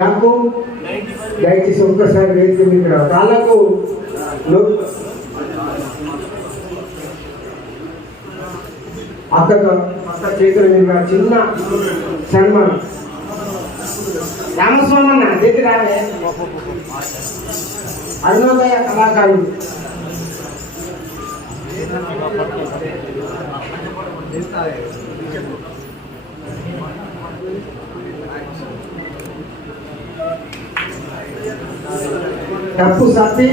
నాకు దయచేసి ఒక్కసారి వేదిక ఇక్కడ రా. కాళ్ళకు లో- అక్క అక్క చేతుల మీద చిన్న సన్మానం రామస్వామన్న దగ్గర రావే అరుణోదయ కళాకారుడు డప్పు సత్తి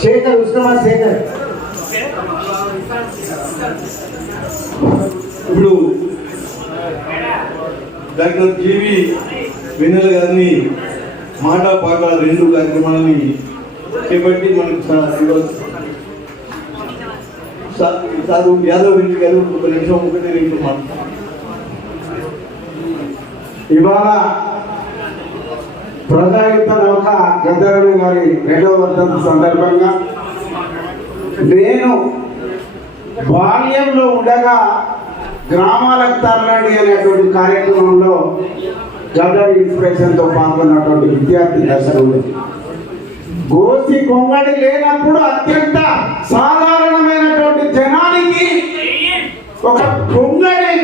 శేఖర్ ఉస్మాన్ శేఖర్. ఇప్పుడు డాక్టర్ జీవి వెన్నెల గారిని మాట పాట రెండు కార్యక్రమాలని చేపట్టి మనకు సారు యాదవ్ రెడ్డి గారు ఒక నిమిషం ఒకటి రెండు మాట ఇవాళ ప్రజాయుక్త నౌక గద్దరణ గారి రెండవ వర్ధంతి సందర్భంగా నేను బాల్యంలో ఉండగా గ్రామాలకు తరలండి అనేటువంటి కార్యక్రమంలో గదర్ ఇన్స్పిరేషన్తో పాల్గొన్నటువంటి విద్యార్థి దశలు గోసి కొంగడి లేనప్పుడు అత్యంత సాధారణమైనటువంటి జనానికి ఒక కొంగడి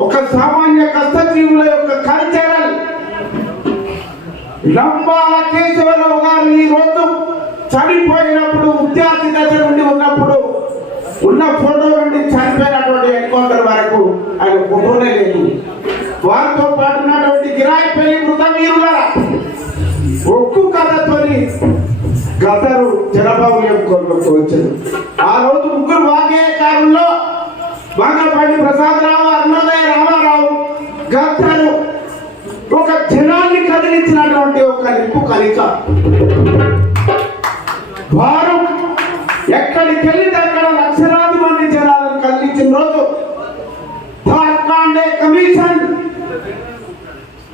ఒక సామాన్య కష్టజీవుల యొక్క కల్చర్ లంబాల కేశవరావు గారు ఈ రోజు చనిపోయినప్పుడు విద్యార్థి దశ నుండి ఉన్నప్పుడు ఉన్న ఫోటో నుండి చనిపోయినటువంటి ఎన్కౌంటర్ వరకు ఆయన ఫోటోనే లేదు. వారితో పాటు ఉన్నటువంటి గిరాయి పెళ్ళి మృత మీరు ఒక్కు కథతోని గతరు జనబాబుల్యం కోరుకుంటూ వచ్చారు ఆ రోజు ముగ్గురు వాగ్గేయకారుల్లో వంగపల్లి ప్రసాదరావు అరుణోదయ రామారావు గద్దరు ఒక జనాన్ని ఒక నిప్పు కలిక వారు ఎక్కడికి వెళ్ళితే అక్కడ లక్షలాది మంది జనాలను కలిగించిన రోజు ధార్ఖండే కమిషన్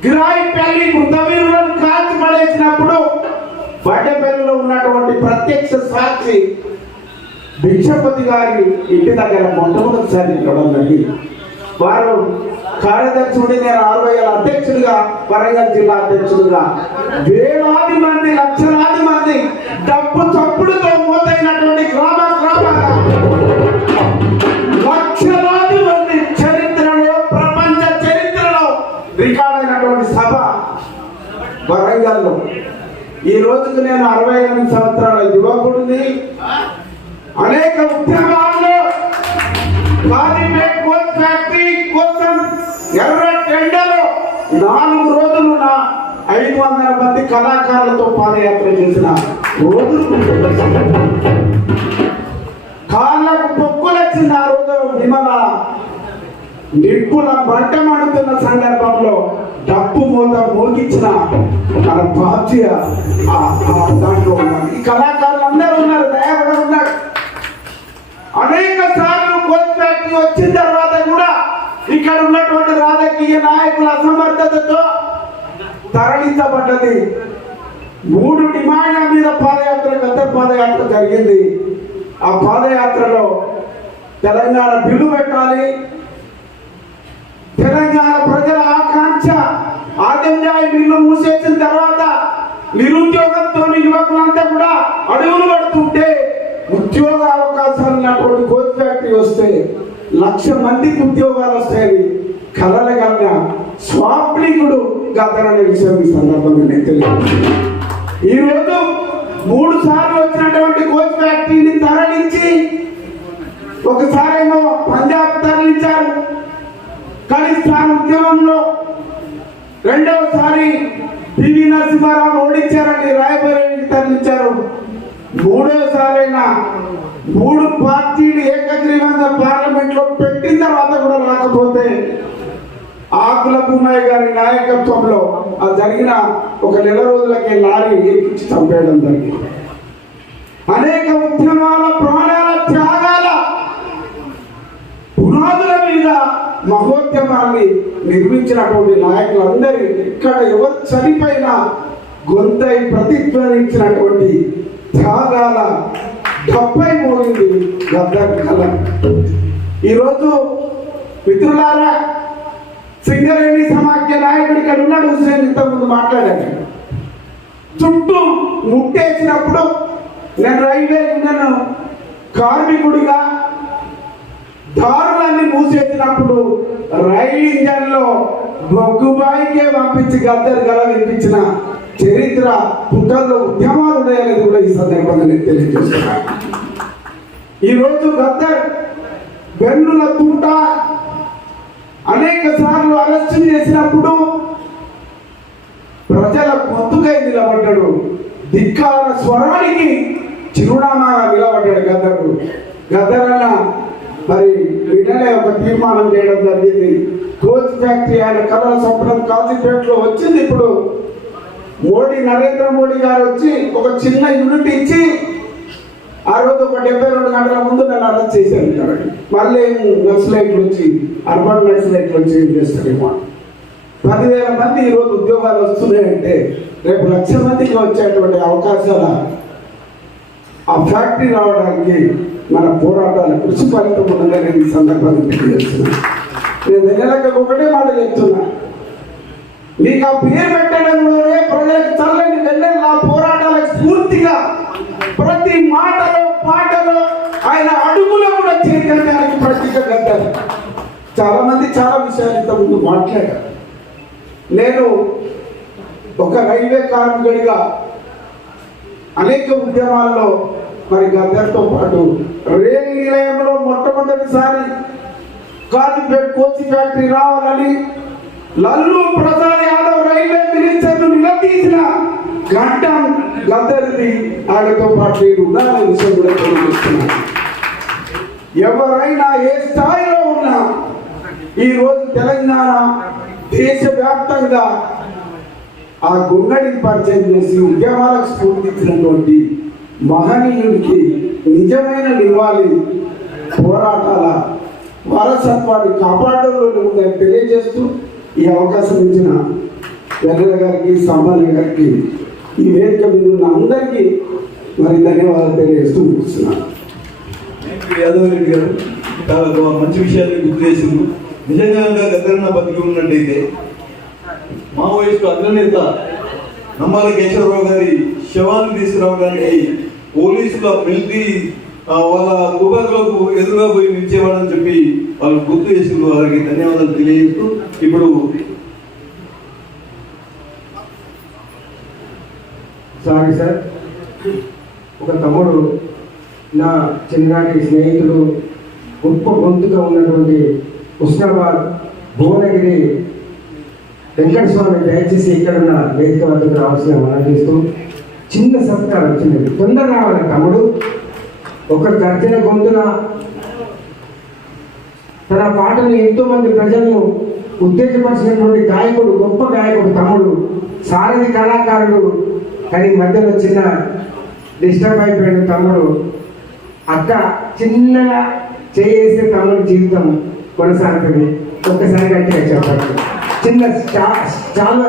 గిరాయి పెళ్ళి మృతవీరులను కాల్చి పడేసినప్పుడు బడ్డపల్లిలో ఉన్నటువంటి ప్రత్యక్ష సాక్షి భిక్షపతి గారి ఇంటి దగ్గర మొట్టమొదటిసారి నిలవడం జరిగింది. వారు కార్యదర్శి నేను అరవై ఏళ్ళ అధ్యక్షుడిగా వరంగల్ జిల్లా అధ్యక్షుడిగా. వేలాది మంది లక్షలాది మంది డబ్బు చప్పుడుతో మూతైనటువంటి గ్రామ గ్రామ లక్షలాది మంది చరిత్రలో ప్రపంచ చరిత్రలో రికార్డ్ అయినటువంటి సభ వరంగల్లో. ఈ రోజుకి నేను అరవై ఎనిమిది సంవత్సరాల యువకుడిని. అనేక ఉద్యమ కళాకారులతో పాదయాత్ర చేసిన రోజులు కాళ్ళకు పొక్కులు ఆ రోజు విమల. నిప్పుల మంటమడుతున్న సందర్భంలో డప్పు మూత మోగించిన మన బాధ్య దాంట్లో ఉన్నారు ఈ కళాకారులు అందరూ ఉన్నారు దయాగడ ఉన్నారు. అనేక సార్లు కోచ్ వచ్చిన తర్వాత కూడా ఇక్కడ ఉన్నటువంటి రాజకీయ నాయకుల అసమర్థతతో తరలించబడ్డది. మూడు డిమాండ్ల మీద పాదయాత్ర గత పాదయాత్ర జరిగింది. ఆ పాదయాత్రలో తెలంగాణ బిల్లు పెట్టాలి. తెలంగాణ ప్రజల ఆకాంక్ష ఆదమ్యాయ బిల్లు మూసేసిన తర్వాత నిరుద్యోగంతో యువకులంతా కూడా అడుగులు పడుతుంటే ఉద్యోగ అవకాశాలు ఉన్నటువంటి కోచ్ ఫ్యాక్టరీ వస్తే లక్ష మందికి ఉద్యోగాలు వస్తాయని కలలగన్న కాదనే విషయం ఈ సందర్భంగా నేను తెలియదు ఈ మూడు సార్లు వచ్చినటువంటి కోచ్ ఫ్యాక్టరీని తరలించి ఒకసారేమో పంజాబ్ తరలించారు. ఖలిస్తాన్ ఉద్యమంలో రెండవసారి పివి నరసింహారావు ఓడించారని రాయబరేలికి తరలించారు. మూడోసారైనా మూడు పార్టీలు ఏకగ్రీవంగా పార్లమెంట్లో పెట్టిన తర్వాత కూడా రాకపోతే ఆకుల భూమయ్య గారి నాయకత్వంలో ఆ జరిగిన ఒక నెల రోజులకే లారీ ఎక్కించి చంపేయడం జరిగింది. అనేక ఉద్యమాల ప్రాణాల త్యాగాల పునాదుల మీద మహోద్యమాన్ని నిర్మించినటువంటి నాయకులందరి ఇక్కడ ఎవరు చనిపోయినా గొంతై ప్రతిధ్వనించినటువంటి త్యాగాల డెబ్బై మోగింది గద్దర్ కళ ఈరోజు మిత్రులారా సింగరేణి సమాఖ్య నాయకుడు ఇక్కడ ఉన్నాడు హుసేన్ ఇంతకుముందు మాట్లాడాడు. చుట్టూ ముట్టేసినప్పుడు నేను రైల్వే యూనియన్ కార్మికుడిగా దారులన్నీ మూసేసినప్పుడు రైలు ఇంజన్లో బొగ్గుబాయికే పంపించి గద్దరు గల వినిపించిన చరిత్ర పుట్టల్లో ఉద్యమాలు ఉన్నాయనేది కూడా ఈ సందర్భంగా నేను తెలియజేస్తున్నాను. ఈరోజు గద్దర్ బెన్నుల తూట అరెస్ట్ చేసినప్పుడు ప్రజల గొంతుకై నిలబడ్డాడు. ధిక్కార స్వరానికి చిరునామాగా నిలబడ్డాడు గద్దరు. గద్దరన్న మరి వెంటనే ఒక తీర్మానం చేయడం జరిగింది. కోచ్ ఫ్యాక్టరీ ఆయన కళల స్వప్నం కాజీపేటలో వచ్చింది ఇప్పుడు. మోడీ నరేంద్ర మోడీ గారు వచ్చి ఒక చిన్న యూనిట్ ఇచ్చి ఆ రోజు ఒక డెబ్బై రెండు గంటల ముందు నన్ను అరెస్ట్ చేశాను ఇక్కడ. మళ్ళీ నక్సలైట్లు వచ్చి అర్బన్ నక్సలైట్లు వచ్చి ఏం చేస్తారేమో పదివేల మంది ఈరోజు ఉద్యోగాలు వస్తున్నాయంటే రేపు లక్ష మందికి వచ్చేటువంటి అవకాశాల ఆ ఫ్యాక్టరీ రావడానికి మన పోరాటాలు కృషి ఫలితం ఉందని ఈ సందర్భంగా తెలియజేస్తున్నాను. నేను నెలకి ఒకటే మాట చెప్తున్నా. మీకు ఆ పేరు పెట్టడంలోనే ప్రజలకు చల్లని వెళ్ళని నా పోరాటం సార్ ఇంతకుముందు మాట్లాడారు నేను ఒక రైల్వే కార్మికుడిగా అనేక ఉద్యమాల్లో మరి గద్దర్తో పాటు రైలు నిలయంలో మొట్టమొదటిసారి కాజీపేట్ కోచి ఫ్యాక్టరీ రావాలని లల్లు ప్రసాద్ యాదవ్ రైల్వే మినిస్టర్ నిలదీసిన గంట గద్దరిది ఆయనతో పాటు నేను ఉన్నాననే విషయం కూడా తెలియజేస్తున్నాను. ఎవరైనా ఏ స్థాయిలో ఉన్నా ఈ రోజు తెలంగాణ దేశవ్యాప్తంగా ఆ గుండెని పరిచయం చేసి ఉద్యమాలకు స్ఫూర్తించినటువంటి మహనీయుడికి నిజమైన నివాళి పోరాటాల వారసత్వాన్ని కాపాడంలో ఉందని తెలియజేస్తూ ఈ అవకాశం ఇచ్చిన వెన్నెల గారికి సామాన్య గారికి ఈ వేదిక మీద ఉన్న అందరికీ మరి ధన్యవాదాలు తెలియజేస్తూ ముగిస్తున్నాను. యాదవ్ రెడ్డి గారు. చాలా మంచి విషయాన్ని గుర్తు చేసింది నిజంగా గద్దరన్న బతికి ఉన్నట్టయితే మావోయిస్టు అగ్రనేత నమ్మాల కేశవరావు గారి శవాన్ని తీసుకురావడానికి పోలీసుల మిలిటరీ వాళ్ళ తుపాకులకు ఎదురుగా పోయి నిలిచేవాడని చెప్పి వాళ్ళు గుర్తు చేసిన వారికి ధన్యవాదాలు తెలియజేస్తూ ఇప్పుడు సారీ సార్. ఒక తమ్ముడు నా చిన్ననాటి స్నేహితుడు గొప్ప గొంతుగా ఉన్నటువంటి ఉస్నాబాద్ భువనగిరి వెంకటస్వామి దయచేసి ఇక్కడ ఉన్న వేదిక వద్దకు రావాల్సిన మనం చేస్తూ చిన్న సత్కారం వచ్చింది. తొందర రావాలి తమ్ముడు. ఒక గర్జన గొంతున తన పాటను ఎంతో మంది ప్రజలను ఉత్తేజపరిచినటువంటి గాయకుడు గొప్ప గాయకుడు తమ్ముడు సారథి కళాకారుడు. కానీ మధ్యలో చిన్న డిస్టర్బ్ అయిపోయిన తమ్ముడు అక్క చిన్నగా చేసే తమ్ముడు జీవితం కొనసాగుతుంది. ఒక్కసారి గట్టిగా చెప్పండి. చిన్న చాలా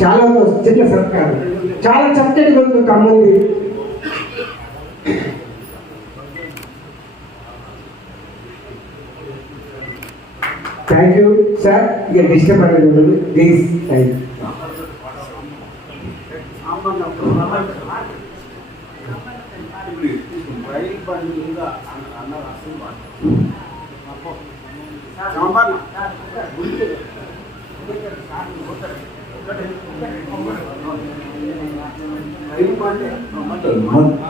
చాలా చిన్న సత్కారం. చాలా చక్కటి గొంతు కమ్ముంది. థ్యాంక్ యూ సార్ ఇక డిస్టర్బ్ అనేది ప్లీజ్ థ్యాంక్ యూ మాట్లాడు.